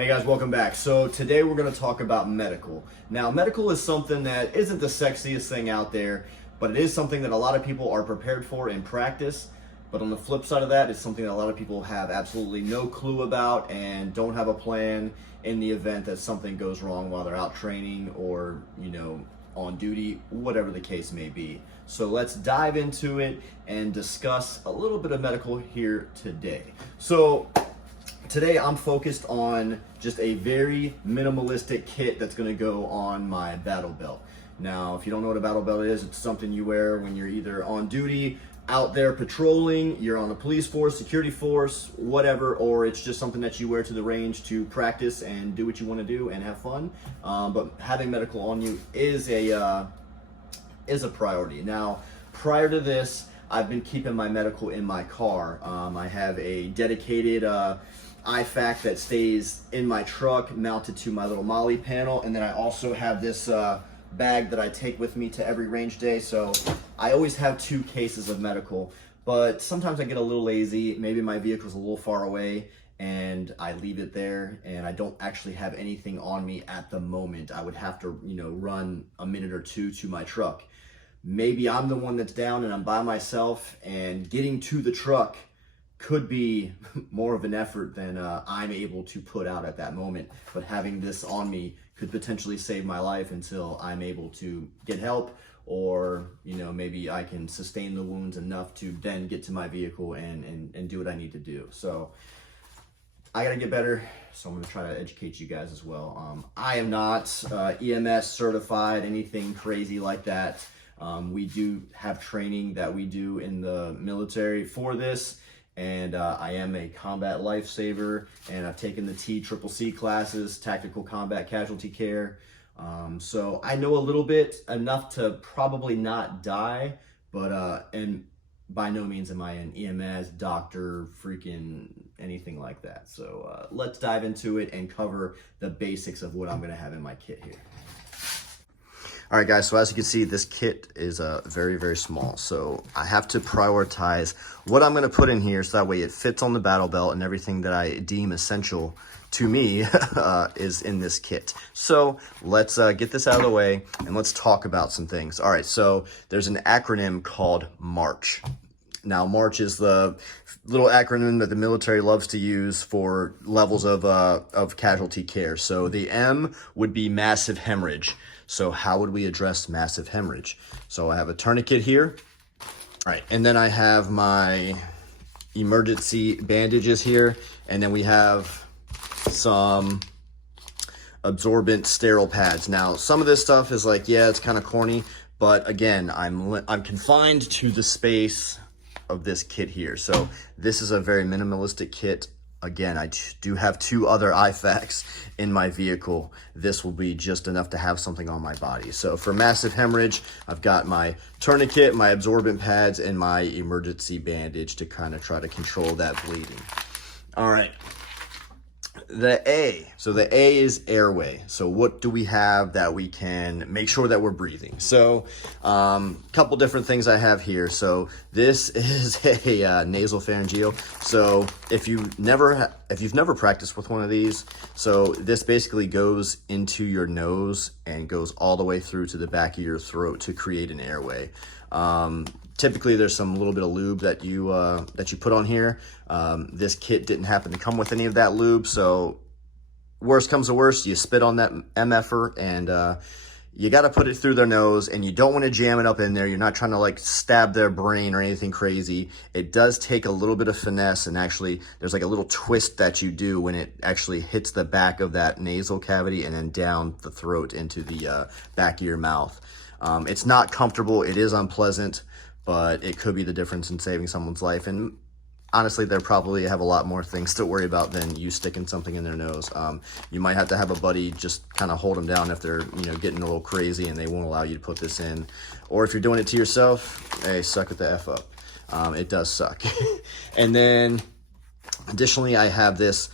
Hey guys, welcome back. So today we're going to talk about medical. Now, medical is something that isn't the sexiest thing out there, but it is something that a lot of people are prepared for in practice. But on the flip side of that, it's something that a lot of people have absolutely no clue about and don't have a plan in the event that something goes wrong while they're out training or, on duty, whatever the case may be. So let's dive into it and discuss a little bit of medical here today. So today I'm focused on just a very minimalistic kit that's gonna go on my battle belt. Now, if you don't know what a battle belt is, it's something you wear when you're either on duty, out there patrolling, you're on a police force, security force, whatever, or it's just something that you wear to the range to practice and do what you wanna do and have fun. But having medical on you is a priority. Now, prior to this, I've been keeping my medical in my car. I have a dedicated IFAK that stays in my truck mounted to my little molly panel, and then I also have this bag that I take with me to every range day. So I always have 2 cases of medical, but sometimes I get a little lazy. Maybe my vehicle's a little far away and I leave it there and I don't actually have anything on me at the moment. I would have to, run a minute or 2 to my truck. Maybe I'm the one that's down and I'm by myself, and getting to the truck could be more of an effort than I'm able to put out at that moment. But having this on me could potentially save my life until I'm able to get help, or maybe I can sustain the wounds enough to then get to my vehicle and do what I need to do. So I gotta get better, so I'm gonna try to educate you guys as well. I am not EMS certified, anything crazy like that. We do have training that we do in the military for this, and I am a combat lifesaver, and I've taken the TCCC classes, Tactical Combat Casualty Care. So I know a little bit, enough to probably not die, but and by no means am I an EMS doctor, freaking anything like that. So let's dive into it and cover the basics of what I'm gonna have in my kit here. All right, guys, so as you can see, this kit is very, very small. So I have to prioritize what I'm gonna put in here so that way it fits on the battle belt, and everything that I deem essential to me is in this kit. So let's get this out of the way and let's talk about some things. All right, so there's an acronym called MARCH. Now, MARCH is the little acronym that the military loves to use for levels of casualty care. So the M would be massive hemorrhage. So how would we address massive hemorrhage? So I have a tourniquet here. All right, and then I have my emergency bandages here, and then we have some absorbent sterile pads. Now, some of this stuff is like, yeah, it's kind of corny, but again, I'm confined to the space of this kit here. So this is a very minimalistic kit. Again, I do have 2 other IFAKs in my vehicle. This will be just enough to have something on my body. So for massive hemorrhage, I've got my tourniquet, my absorbent pads, and my emergency bandage to kind of try to control that bleeding. All right. The A. So the A is airway. So what do we have that we can make sure that we're breathing? So couple different things I have here. So this is a nasal pharyngeal. So if you've never practiced with one of these, so this basically goes into your nose and goes all the way through to the back of your throat to create an airway. Typically, there's some little bit of lube that you put on here. This kit didn't happen to come with any of that lube, so worst comes to worst, you spit on that MFer, and you got to put it through their nose, and you don't want to jam it up in there. You're not trying to like stab their brain or anything crazy. It does take a little bit of finesse, and actually there's like a little twist that you do when it actually hits the back of that nasal cavity and then down the throat into the back of your mouth. It's not comfortable, it is unpleasant, but it could be the difference in saving someone's life. And honestly, they probably have a lot more things to worry about than you sticking something in their nose. You might have to have a buddy just kind of hold them down if they're getting a little crazy and they won't allow you to put this in. Or if you're doing it to yourself, hey, suck it the F up. It does suck. And then additionally, I have this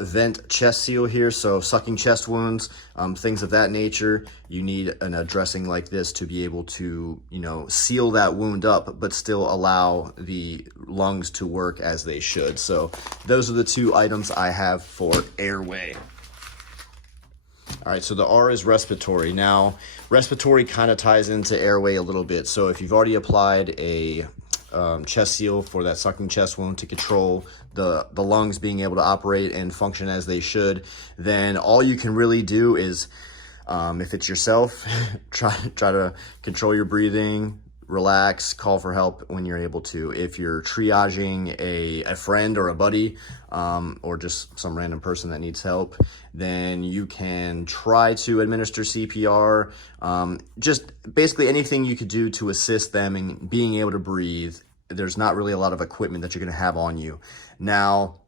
vent chest seal here, so sucking chest wounds, things of that nature. You need a dressing like this to be able to, you know, seal that wound up, but still allow the lungs to work as they should. So those are the two items I have for airway. All right, so the R is respiratory. Now, respiratory kind of ties into airway a little bit. So if you've already applied a chest seal for that sucking chest wound to control the lungs being able to operate and function as they should, then all you can really do is, if it's yourself, try to control your breathing, relax, call for help when you're able to. If you're triaging a friend or a buddy, or just some random person that needs help, then you can try to administer CPR. Just basically anything you could do to assist them in being able to breathe. There's not really a lot of equipment that you're going to have on you. Now,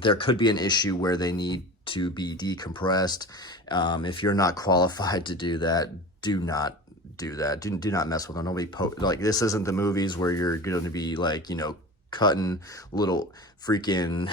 there could be an issue where they need to be decompressed. If you're not qualified to do that, do not do that. Do not mess with them. Nobody like, this isn't the movies where you're going to be like, you know, cutting little freaking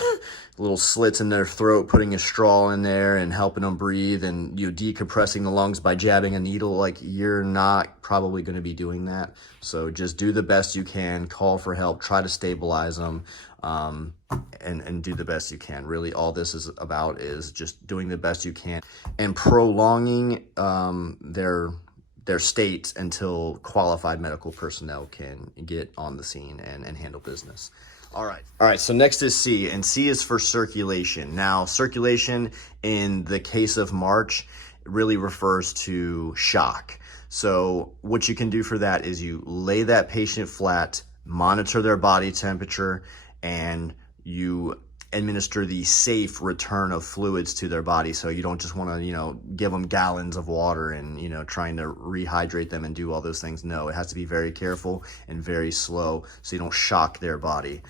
little slits in their throat, putting a straw in there and helping them breathe, and you decompressing the lungs by jabbing a needle. Like, you're not probably going to be doing that. So just do the best you can, call for help, try to stabilize them, and do the best you can. Really, all this is about is just doing the best you can and prolonging their state until qualified medical personnel can get on the scene and handle business. All right, so next is C, and C is for circulation. Now, circulation in the case of March really refers to shock. So what you can do for that is you lay that patient flat, monitor their body temperature, and you administer the safe return of fluids to their body. So you don't just want to, you know, give them gallons of water and, you know, trying to rehydrate them and do all those things. No, it has to be very careful and very slow so you don't shock their body.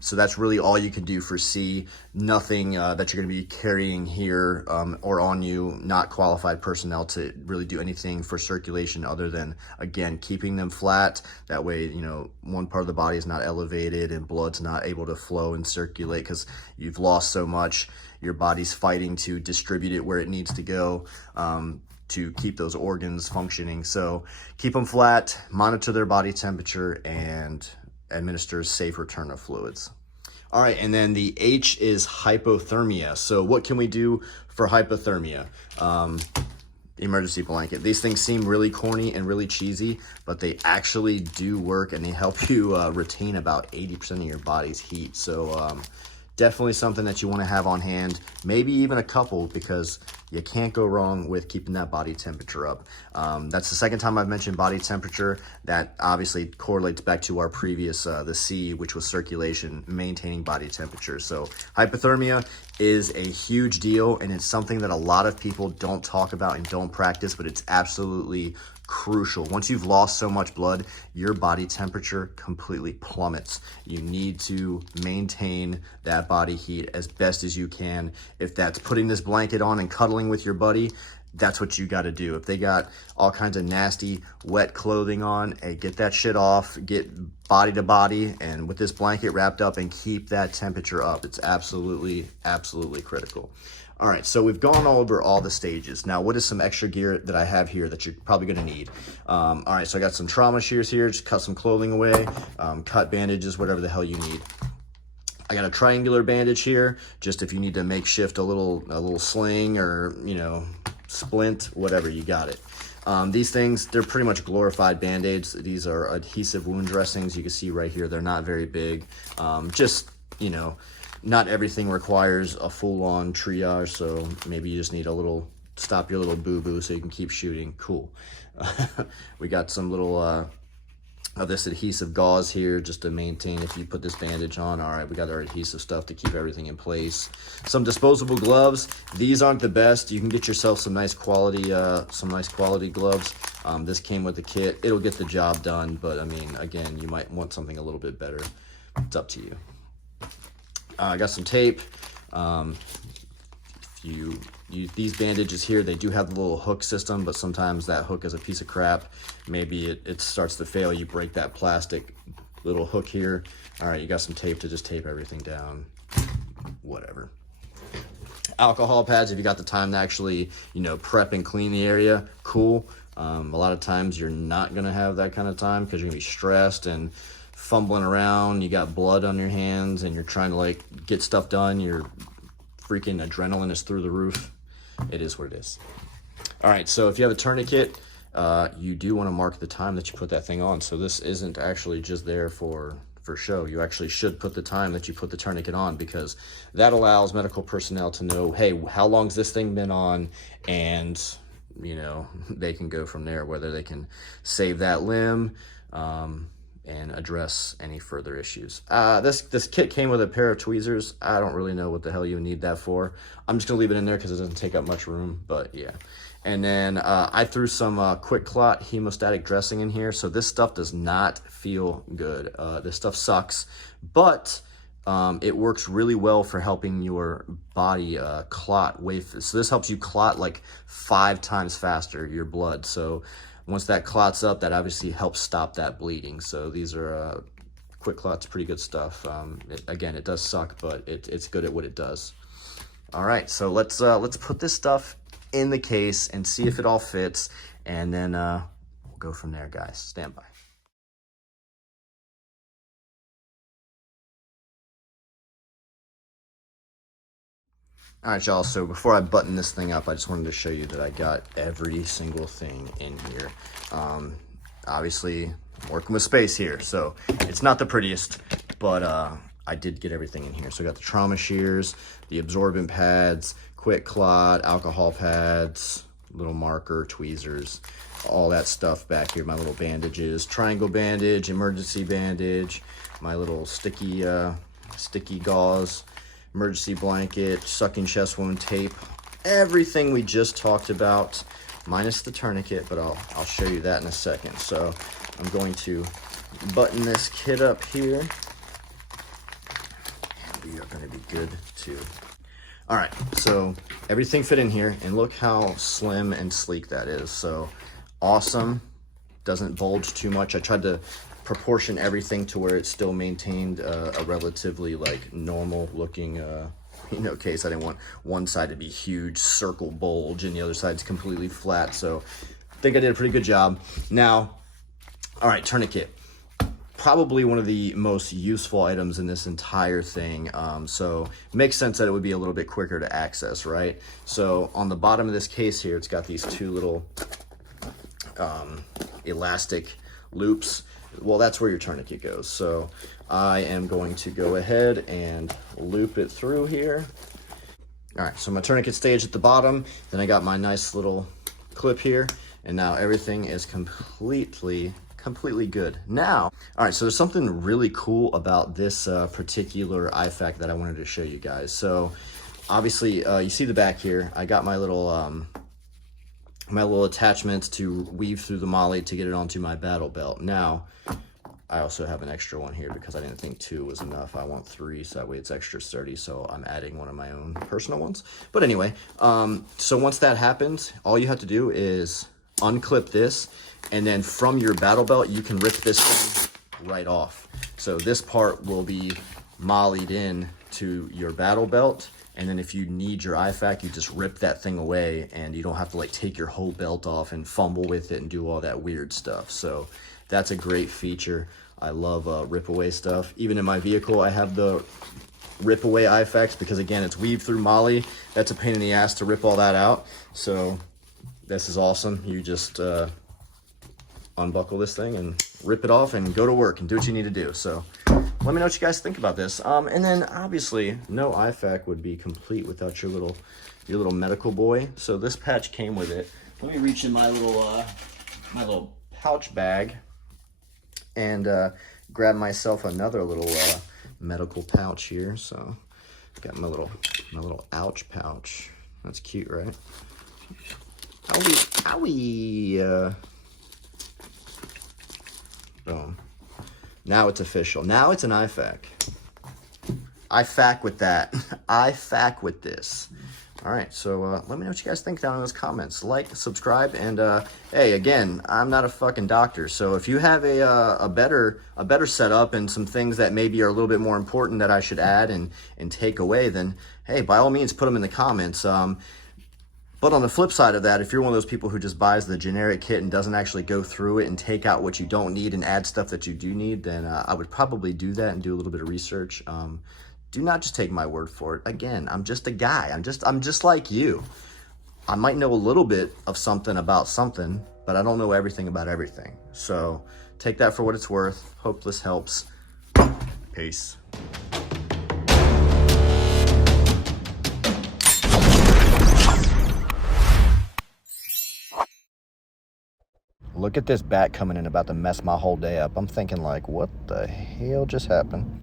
So that's really all you can do for C. Nothing that you're going to be carrying here or on you, not qualified personnel to really do anything for circulation other than, again, keeping them flat. That way, you know, one part of the body is not elevated and blood's not able to flow and circulate because you've lost so much. Your body's fighting to distribute it where it needs to go to keep those organs functioning. So keep them flat, monitor their body temperature, and administer safe return of fluids. All right, and then the H is hypothermia. So what can we do for hypothermia? Emergency blanket. These things seem really corny and really cheesy, but they actually do work, and they help you retain about 80% of your body's heat. So definitely something that you want to have on hand, maybe even a couple, because you can't go wrong with keeping that body temperature up. That's the second time I've mentioned body temperature. That obviously correlates back to our previous, the C, which was circulation, maintaining body temperature. So hypothermia is a huge deal, and it's something that a lot of people don't talk about and don't practice, but it's absolutely crucial. Once you've lost so much blood, your body temperature completely plummets. You need to maintain that body heat as best as you can. If that's putting this blanket on and cuddling with your buddy, that's what you got to do. If they got all kinds of nasty, wet clothing on, hey, get that shit off, get body to body, and with this blanket wrapped up, and keep that temperature up. It's absolutely, absolutely critical. All right, so we've gone over all the stages. Now, what is some extra gear that I have here that you're probably gonna need? All right, so I got some trauma shears here, just cut some clothing away, cut bandages, whatever the hell you need. I got a triangular bandage here, just if you need to makeshift a little sling or, you know, splint, whatever, you got it. These things, they're pretty much glorified Band-Aids. These are adhesive wound dressings. You can see right here, they're not very big. Just, you know, not everything requires a full-on triage, so maybe you just need a little, stop your little boo-boo so you can keep shooting. Cool. We got some little of this adhesive gauze here just to maintain if you put this bandage on. All right, we got our adhesive stuff to keep everything in place. Some disposable gloves. These aren't the best. You can get yourself some nice quality gloves. This came with the kit. It'll get the job done, but I mean, again, you might want something a little bit better. It's up to you. I got some tape. These bandages here, they do have the little hook system, but sometimes that hook is a piece of crap. Maybe it starts to fail. You break that plastic little hook here. All right, you got some tape to just tape everything down. Whatever. Alcohol pads, if you got the time to actually, you know, prep and clean the area, cool. A lot of times you're not gonna have that kind of time because you're gonna be stressed and fumbling around. You got blood on your hands and you're trying to like get stuff done. Your freaking adrenaline is through the roof. It is what it is. All right, so if you have a tourniquet, you do want to mark the time that you put that thing on. So this isn't actually just there for show. You actually should put the time that you put the tourniquet on, because that allows medical personnel to know, hey, how long's this thing been on? And, you know, they can go from there, whether they can save that limb and address any further issues. This kit came with a pair of tweezers. I don't really know what the hell you need that for. I'm just gonna leave it in there because it doesn't take up much room, but yeah. And then I threw some quick clot hemostatic dressing in here. So this stuff does not feel good. This stuff sucks, but it works really well for helping your body clot so this helps you clot like 5 times faster, your blood. So once that clots up, that obviously helps stop that bleeding. So these are quick clots, pretty good stuff. Again, it does suck, but it's good at what it does. All right, so let's put this stuff in the case and see if it all fits, and then we'll go from there, guys. Stand by. All right, y'all, so before I button this thing up, I just wanted to show you that I got every single thing in here. Obviously, I'm working with space here, so it's not the prettiest, but I did get everything in here. So I got the trauma shears, the absorbent pads, quick clot, alcohol pads, little marker, tweezers, all that stuff back here. My little bandages, triangle bandage, emergency bandage, my little sticky gauze, emergency blanket, sucking chest wound tape, everything we just talked about, minus the tourniquet, but I'll show you that in a second. So I'm going to button this kit up here. We are going to be good too. All right, so everything fit in here, and look how slim and sleek that is. So awesome, doesn't bulge too much. I tried to proportion everything to where it still maintained a relatively like normal looking you know, case. I didn't want one side to be huge circle bulge and the other side's completely flat. So I think I did a pretty good job. Now, all right, tourniquet. Probably one of the most useful items in this entire thing. So it makes sense that it would be a little bit quicker to access, right? So on the bottom of this case here, it's got these 2 little elastic loops. Well, that's where your tourniquet goes. So I am going to go ahead and loop it through here. All right, so my tourniquet stage at the bottom, then I got my nice little clip here, and now everything is completely good. Now, all right, so there's something really cool about this particular IFAK that I wanted to show you guys. So obviously, you see the back here, I got my little attachment to weave through the molly to get it onto my battle belt. Now, I also have an extra one here because I didn't think 2 was enough. I want 3, so that way it's extra sturdy, so I'm adding one of my own personal ones. But anyway, so once that happens, all you have to do is unclip this, and then from your battle belt, you can rip this thing right off. So this part will be mollied in to your battle belt, and then if you need your IFAK, you just rip that thing away, and you don't have to like take your whole belt off and fumble with it and do all that weird stuff. So that's a great feature. I love rip away stuff. Even in my vehicle, I have the rip away IFAKs because again, it's weaved through molly. That's a pain in the ass to rip all that out. So this is awesome. You just unbuckle this thing and rip it off and go to work and do what you need to do. So let me know what you guys think about this. And then obviously no IFAK would be complete without your little medical boy. So this patch came with it. Let me reach in my little pouch bag and grab myself another little medical pouch here. So got my little ouch pouch. That's cute, right? Owie. Boom. Now it's official. Now it's an IFAK. IFAK with that. IFAK with this. All right, so let me know what you guys think down in those comments. Like, subscribe, and hey, again, I'm not a fucking doctor, so if you have a better setup and some things that maybe are a little bit more important that I should add and take away, then hey, by all means, put them in the comments. But on the flip side of that, if you're one of those people who just buys the generic kit and doesn't actually go through it and take out what you don't need and add stuff that you do need, then I would probably do that and do a little bit of research. Do not just take my word for it. Again, I'm just a guy. I'm just like you. I might know a little bit of something about something, but I don't know everything about everything. So take that for what it's worth. Hope this helps. Peace. Look at this bat coming in about to mess my whole day up. I'm thinking like, what the hell just happened?